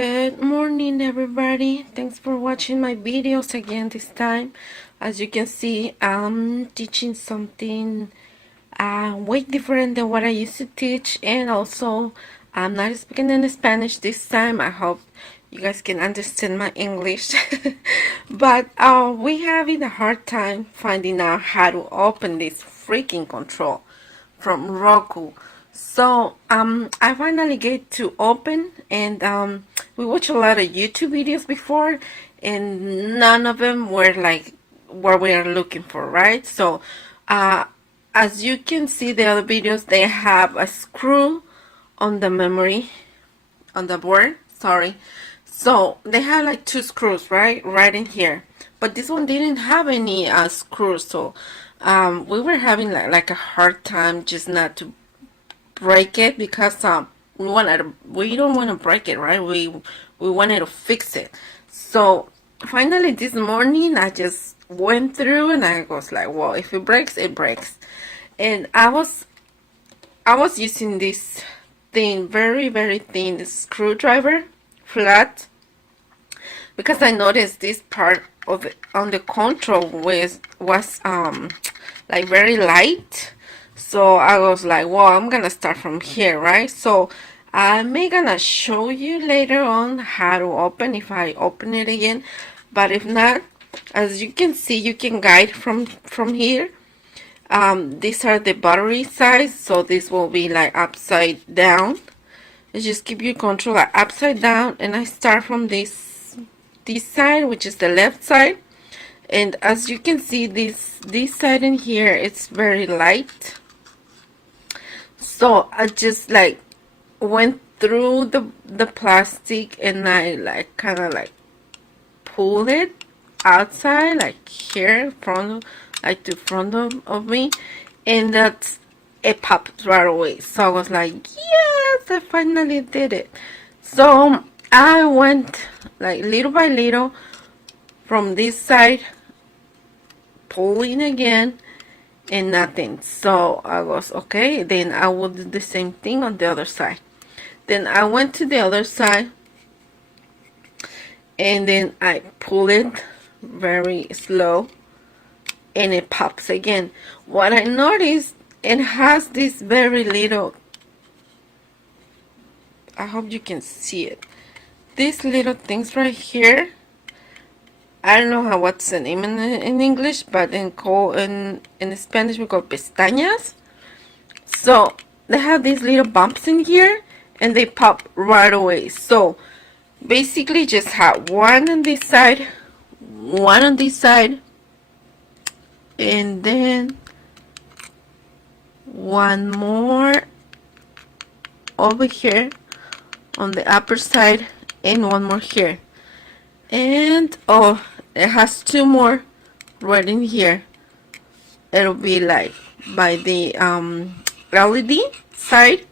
Good morning, everybody. Thanks for watching my videos again this time. As you can see, I'm teaching something way different than what I used to teach, and also I'm not speaking in Spanish this time. I hope you guys can understand my English. But we having a hard time finding out how to open this freaking control from Roku. So I finally get to open, and we watched a lot of YouTube videos before, and none of them were like what we are looking for, right? So uh, as you can see, the other videos, they have a screw on the memory, on the board, sorry. So they have like two screws right in here, but this one didn't have any screws. So we were having like a hard time just not to break it, because we don't want to break it, right? We wanted to fix it. So finally this morning I just went through and I was like, well, if it breaks, it breaks. And I was using this thin, very thin screwdriver, flat, because I noticed this part of it on the control was like very light. So I was like, well, I'm gonna start from here, right? So I'm gonna show you later on how to open, if I open it again. But if not, as you can see, you can guide from here. These are the battery size, so this will be like upside down. You just keep your controller upside down, and I start from this side, which is the left side. And as you can see, this side in here, it's very light. So I just like went through the plastic, and I like kind of like pulled it outside, like here, front, like to front of me, and that's it popped right away. So I was like, yes, I finally did it. So I went like little by little from this side, pulling again, and nothing. So I was okay, then I will do the same thing on the other side. Then I went to the other side, and then I pull it very slow, and it pops again. What I noticed, it has this very little, I hope you can see it, these little things right here. I don't know what's the name in English, but in Spanish we call pestañas. So they have these little bumps in here, and they pop right away. So basically just have one on this side, one on this side, and then one more over here on the upper side, and one more here. And oh, it has two more right in here. It'll be like by the LED side.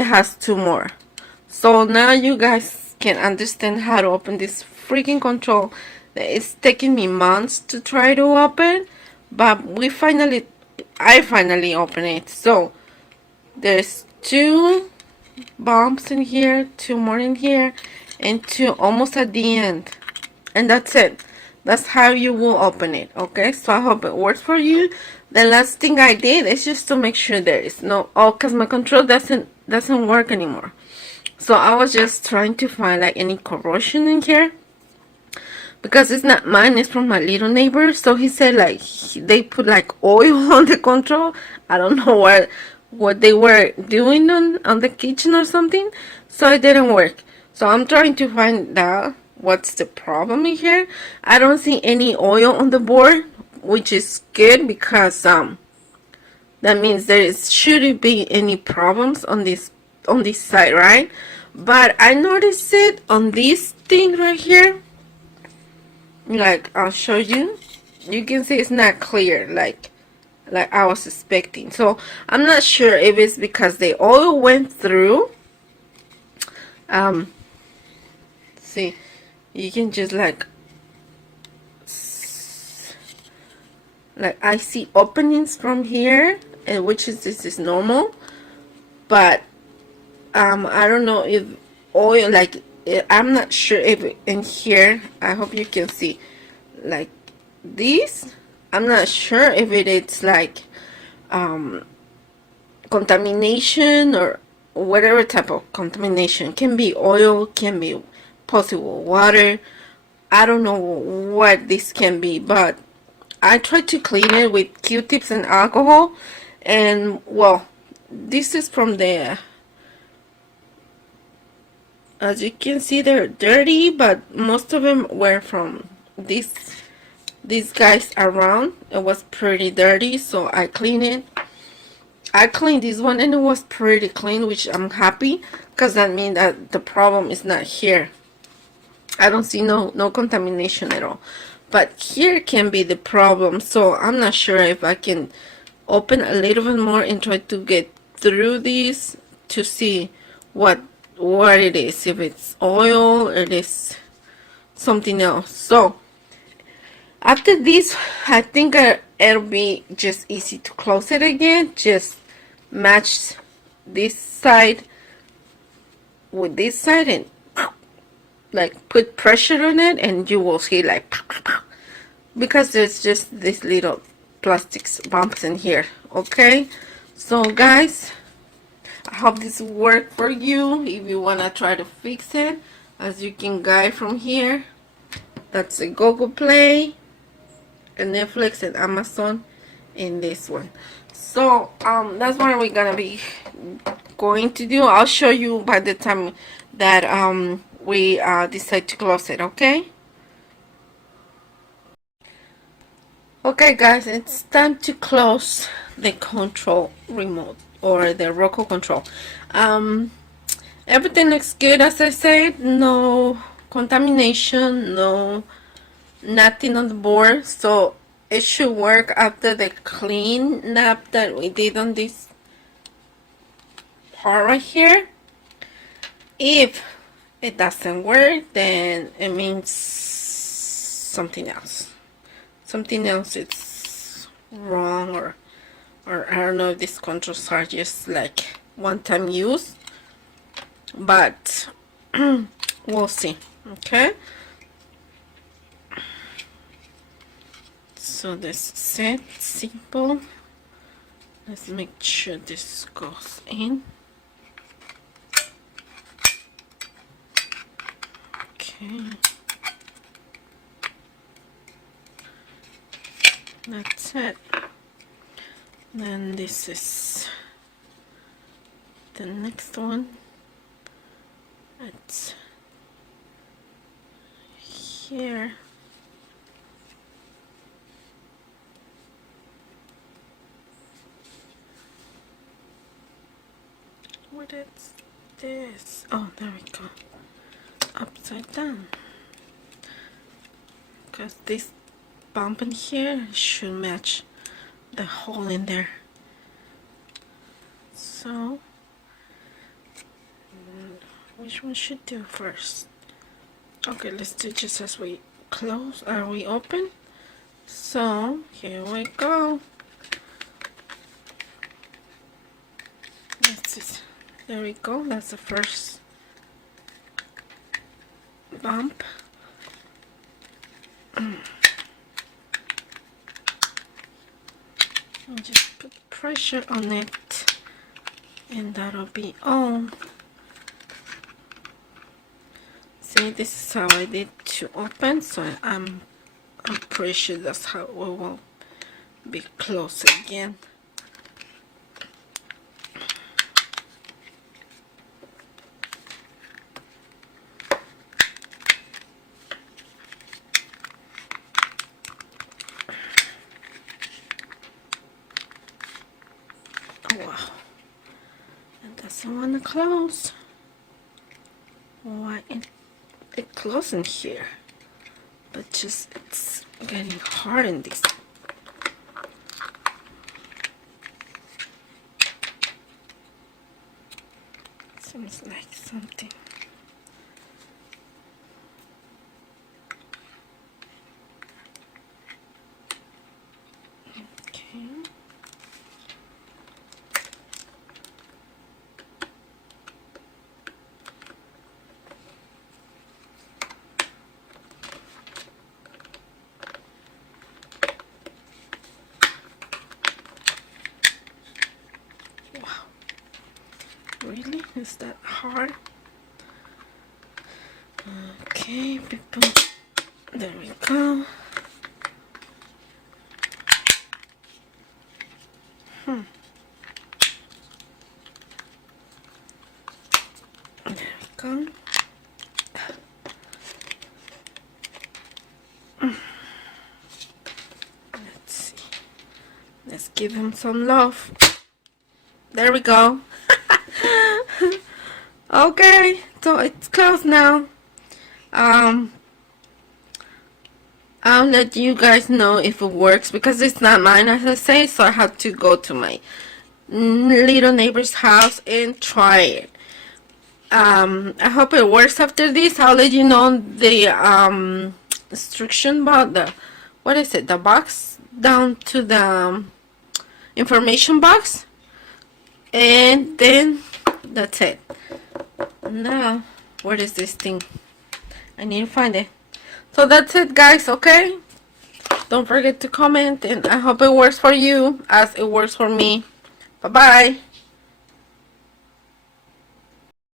It has two more. So now you guys can understand how to open this freaking control that it's taking me months to try to open, but I finally open it. So there's two bumps in here, two more in here, and two almost at the end, and that's it. That's how you will open it. Okay, so I hope it works for you. The last thing I did is just to make sure there is no, oh, because my control doesn't work anymore. So I was just trying to find like any corrosion in here, because it's not mine, it's from my little neighbor. So he said like they put like oil on the control. I don't know what they were doing on the kitchen or something, so it didn't work. So I'm trying to find out what's the problem in here. I don't see any oil on the board, which is good, because that means shouldn't be any problems on this side, right? But I noticed it on this thing right here. Like, I'll show you. You can see it's not clear like I was expecting. So I'm not sure if it's because the oil went through, See, you can just like I see openings from here, and which is this is normal, but I don't know if oil, like I'm not sure if in here, I hope you can see like this. I'm not sure if it's like contamination or whatever type of contamination. Can be oil, can be possible water. I don't know what this can be, but I tried to clean it with Q-tips and alcohol, and well, this is from the, as you can see, they're dirty, but most of them were from these guys around. It was pretty dirty, so I cleaned it. I cleaned this one and it was pretty clean, which I'm happy, because that means that the problem is not here. I don't see no contamination at all, but here can be the problem. So I'm not sure if I can open a little bit more and try to get through these to see what it is, if it's oil or it is something else. So after this, I think it'll be just easy to close it again. Just match this side with this side and like put pressure on it, and you will see like, because there's just this little plastics bumps in here. Okay, so guys, I hope this worked for you. If you want to try to fix it, as you can guide from here, that's a Google Play, a Netflix, and Amazon in this one. So that's what we're gonna be going to do. I'll show you by the time that we decide to close it. Okay guys, it's time to close the control remote, or the Roku control. Everything looks good, as I said. No contamination, nothing on the board, so it should work after the clean up that we did on this part right here. If it doesn't work, then it means something else. Something else is wrong, or I don't know if these controls are just like one-time use, but we'll see. Okay, so this is it. Simple. Let's make sure this goes in. Okay, that's it. Then this is the next one. It's here. What is this? Oh, there we go. Upside down. Because this bump in here should match the hole in there. So, which one should do first? Okay, let's do just as we close. Are we open? So, here we go. That's it. There we go. That's the first bump. And just put pressure on it, and that'll be on. See, this is how I did to open, so I'm pretty sure that's how it will be closed again. Oh, wow, it doesn't want to close. Why it closing here, but just it's getting hard in this. Seems like something. Really? Is that hard? Okay, people. There we go. There we go. Let's see. Let's give him some love. There we go. Okay, so it's closed now. I'll let you guys know if it works because it's not mine, as I say, so I have to go to my little neighbor's house and try it. I hope it works after this. I'll let you know the instruction about the, what is it, the box down to the information box, and then that's it. Now, what is this thing? I need to find it. So that's it, guys. Okay, don't forget to comment, and I hope it works for you as it works for me. Bye bye.